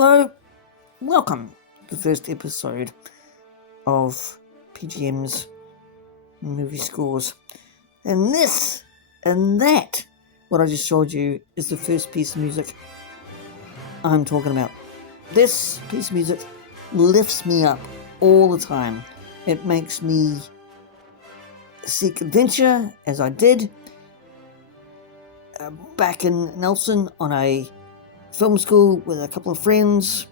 Hello, welcome to the first episode of P.G.M's movie scores. And this and that, what I just showed you, is the first piece of music I'm talking about. This piece of music lifts me up all the time. It makes me seek adventure, as I did back in Nelson on a film school with a couple of friends,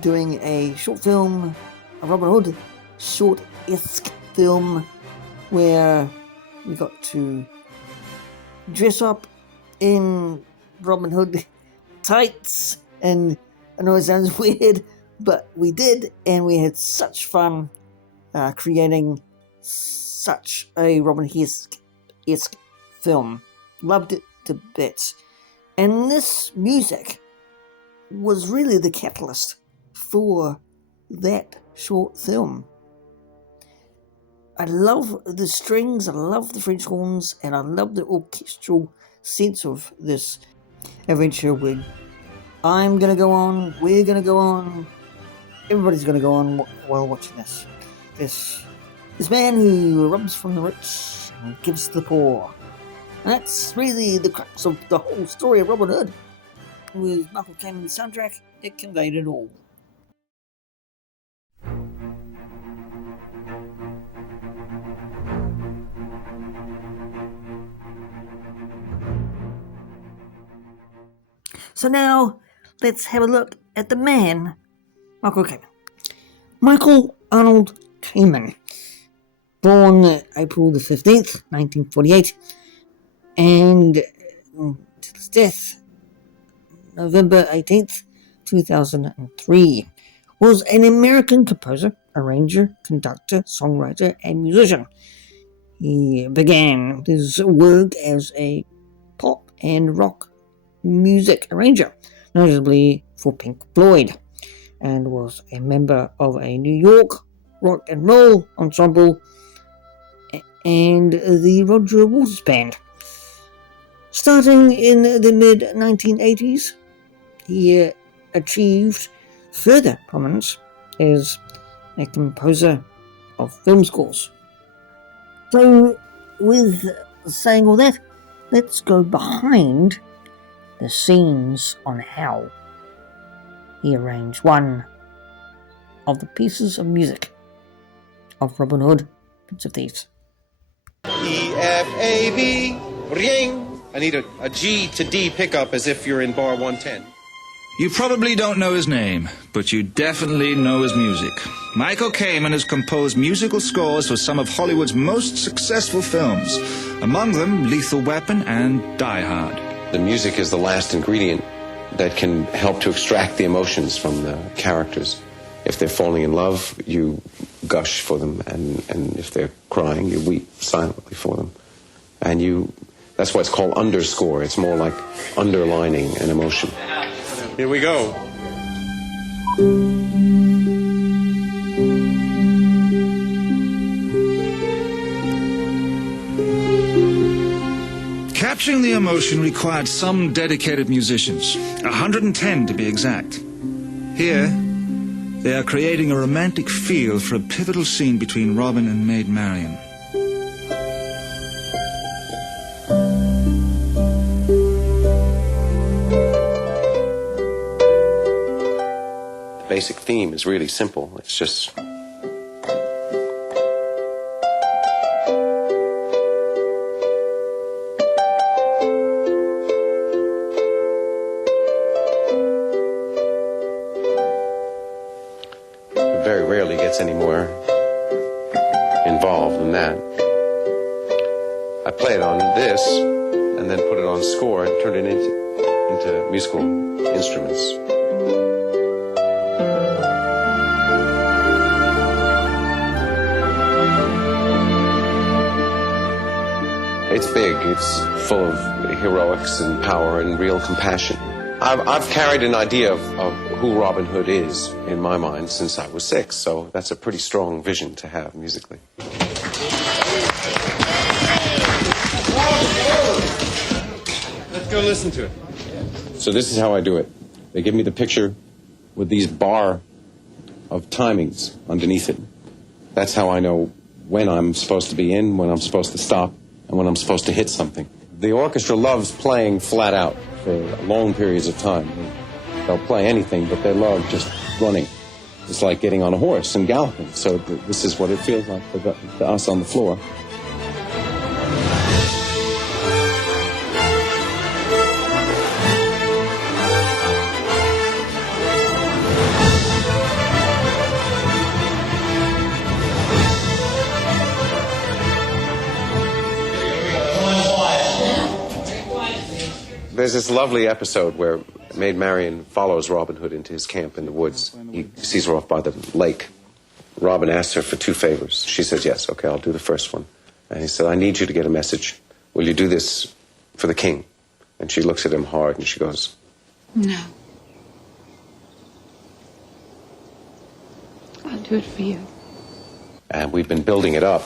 doing a short film, a Robin Hood short-esque film, where we got to dress up in Robin Hood tights, and I know it sounds weird, but we did, and we had such fun creating such a Robin Hood-esque film. Loved it to bits. And this music was really the catalyst for that short film. I love the strings, I love the French horns, and I love the orchestral sense of this adventure where I'm going to go on, we're going to go on, everybody's going to go on while watching this. This man who robs from the rich and gives to the poor. And that's really the crux of the whole story of Robin Hood. With Michael Kamen's soundtrack, it conveyed it all. So now, let's have a look at the man, Michael Kamen. Michael Arnold Kamen, born April the 15th, 1948, and to his death, November 18th, 2003, was an American composer, arranger, conductor, songwriter, and musician. He began his work as a pop and rock music arranger, notably for Pink Floyd, and was a member of a New York rock and roll ensemble and the Roger Waters Band. Starting in the mid-1980s, he achieved further prominence as a composer of film scores. So, with saying all that, let's go behind the scenes on how he arranged one of the pieces of music of Robin Hood, Prince of Thieves. E-F-A-B, ring. I need a G to D pickup as if you're in bar 110. You probably don't know his name, but you definitely know his music. Michael Kamen has composed musical scores for some of Hollywood's most successful films, among them Lethal Weapon and Die Hard. The music is the last ingredient that can help to extract the emotions from the characters. If they're falling in love, you gush for them, and if they're crying, you weep silently for them. And that's why it's called underscore. It's more like underlining an emotion. Here we go. Capturing the emotion required some dedicated musicians, 110 to be exact. Here, they are creating a romantic feel for a pivotal scene between Robin and Maid Marian. The basic theme is really simple. It's just... very rarely gets any more involved than that. I play it on this and then put it on score and turn it into musical instruments. It's big. It's full of heroics and power and real compassion. I've carried an idea of who Robin Hood is in my mind since I was 6, so that's a pretty strong vision to have musically. Let's go listen to it. So this is how I do it. They give me the picture with these bar of timings underneath it. That's how I know when I'm supposed to be in, when I'm supposed to stop, and when I'm supposed to hit something. The orchestra loves playing flat out for long periods of time. They'll play anything, but they love just running. It's like getting on a horse and galloping. So this is what it feels like for us on the floor. There's this lovely episode where Maid Marian follows Robin Hood into his camp in the woods. He sees her off by the lake. Robin asks her for 2 favors. She says, yes, okay, I'll do the first one. And he said, I need you to get a message. Will you do this for the king? And she looks at him hard and she goes, no. I'll do it for you. And we've been building it up.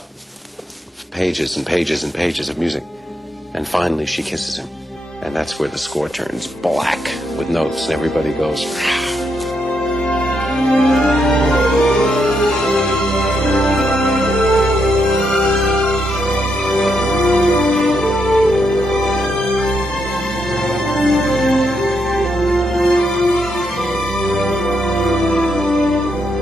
Pages and pages and pages of music. And finally she kisses him. And that's where the score turns black with notes and everybody goes.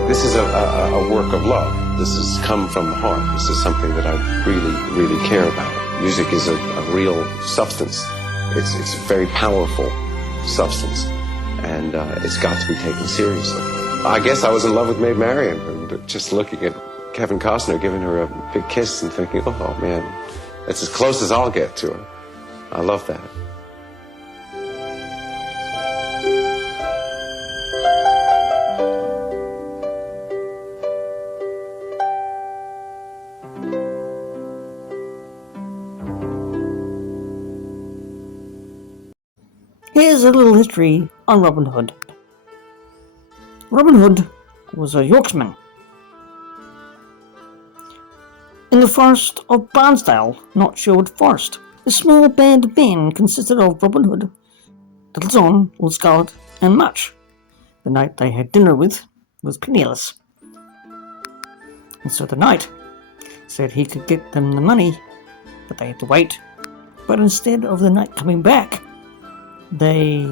This is a work of love. This has come from the heart. This is something that I really, really care about. Music is a real substance. It's a very powerful substance, and it's got to be taken seriously. I guess I was in love with Maid Marian, and just looking at Kevin Costner giving her a big kiss and thinking, oh man, that's as close as I'll get to her. I love that. Here's a little history on Robin Hood. Robin Hood was a Yorksman. In the forest of Barnsdale, not Sherwood Forest, a small band of men consisted of Robin Hood, Little John, Little Scarlet, and Much. The knight they had dinner with was penniless. And so the knight said he could get them the money, but they had to wait. But instead of the knight coming back, they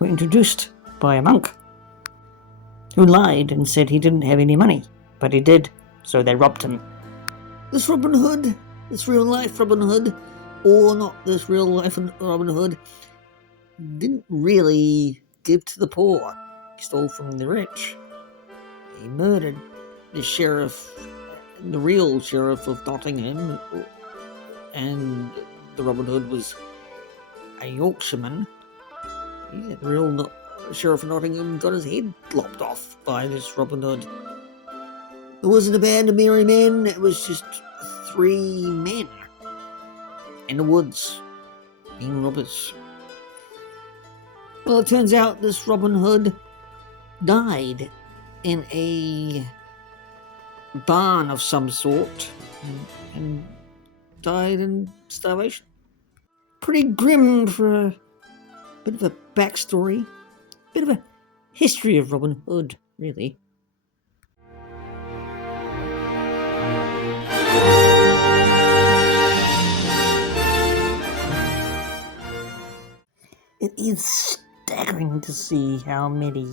were introduced by a monk who lied and said he didn't have any money, but he did, so they robbed him. This Robin Hood, this real life Robin Hood, or not this real life Robin Hood, didn't really give to the poor. He stole from the rich. He murdered the sheriff, the real sheriff of Nottingham, and the Robin Hood was a Yorkshireman. The real sheriff of Nottingham got his head lopped off by this Robin Hood. It wasn't a band of merry men, it was just 3 men in the woods being robbers. Well, it turns out this Robin Hood died in a barn of some sort and died in starvation. Pretty grim for a bit of a backstory, bit of a history of Robin Hood, really. It is staggering to see how many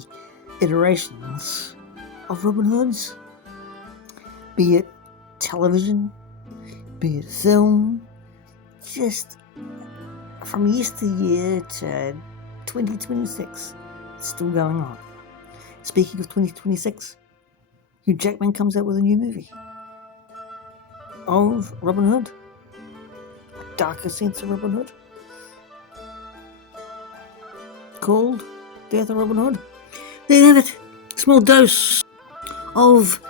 iterations of Robin Hoods, be it television, be it film, just from yesteryear to 2026, it's still going on. Speaking of 2026, Hugh Jackman comes out with a new movie of Robin Hood, a darker sense of Robin Hood, called Death of Robin Hood. There you have it, a small dose of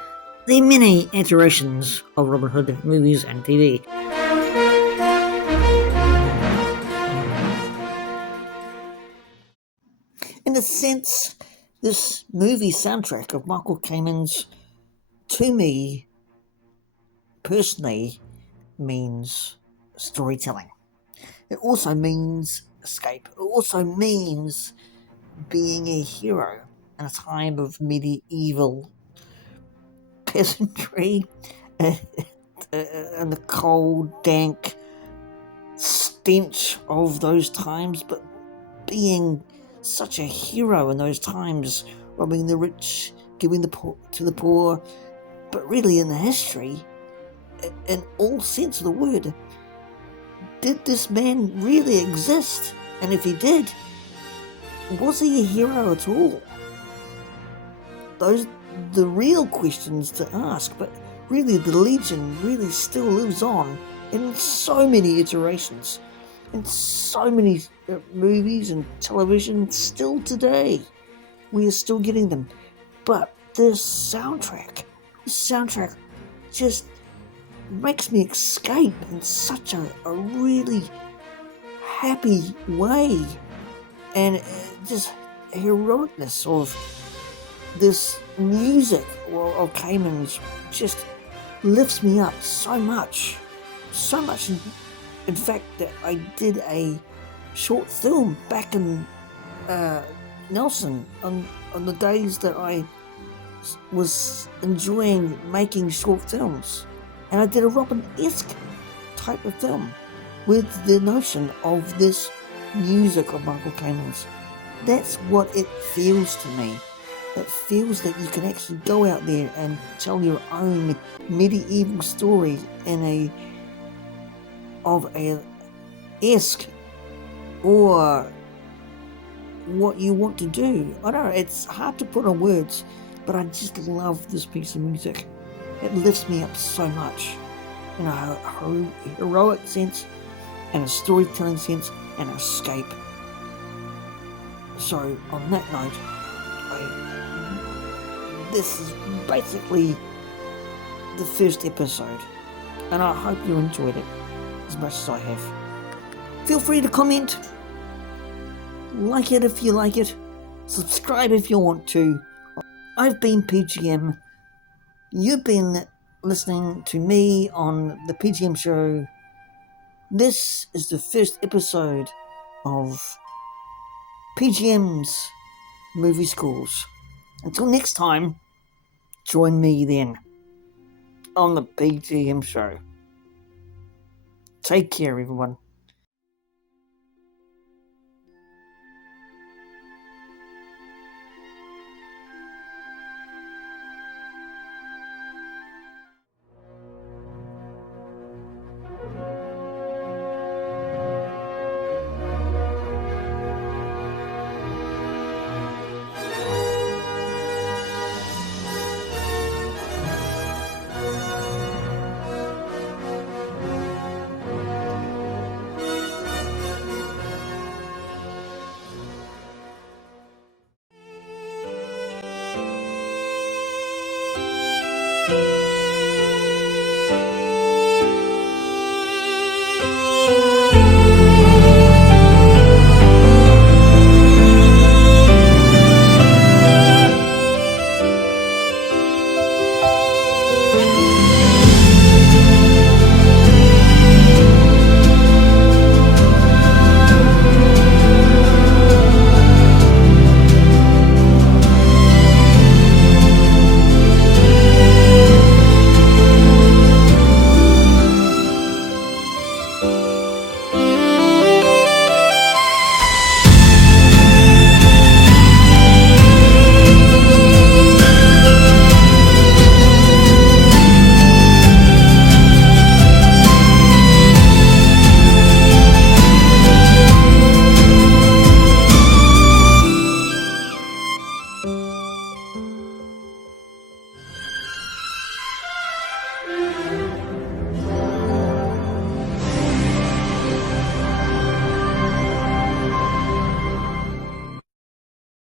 the many iterations of Robin Hood movies and TV. In a sense, this movie soundtrack of Michael Kamen's, to me, personally, means storytelling. It also means escape. It also means being a hero in a time of medieval peasantry and the cold, dank stench of those times, but being such a hero in those times, robbing the rich, giving the poor to the poor, but really in the history, in all sense of the word, did this man really exist? And if he did, was he a hero at all? Those the real questions to ask, but really the legend really still lives on in so many iterations, in so many movies and television still today. We are still getting them. But this soundtrack just makes me escape in such a really happy way, and just heroicness of this music of Cayman's just lifts me up so much. In fact, that I did a short film back in Nelson on the days that I was enjoying making short films, and I did a Robin-esque type of film with the notion of this music of Michael Cayman's. That's what it feels to me. It feels that you can actually go out there and tell your own medieval story in a esque, or what you want to do. I don't know, it's hard to put on words, but I just love this piece of music. It lifts me up so much in a heroic sense, and a storytelling sense, and an escape. So on that note, this is basically the first episode, and I hope you enjoyed it as much as I have. Feel free to comment, like it if you like it, subscribe if you want to. I've been P.G.M. You've been listening to me on the P.G.M show. This is the first episode of P.G.M's Movie Scores. Until next time, join me then on the P.G.M show. Take care, everyone.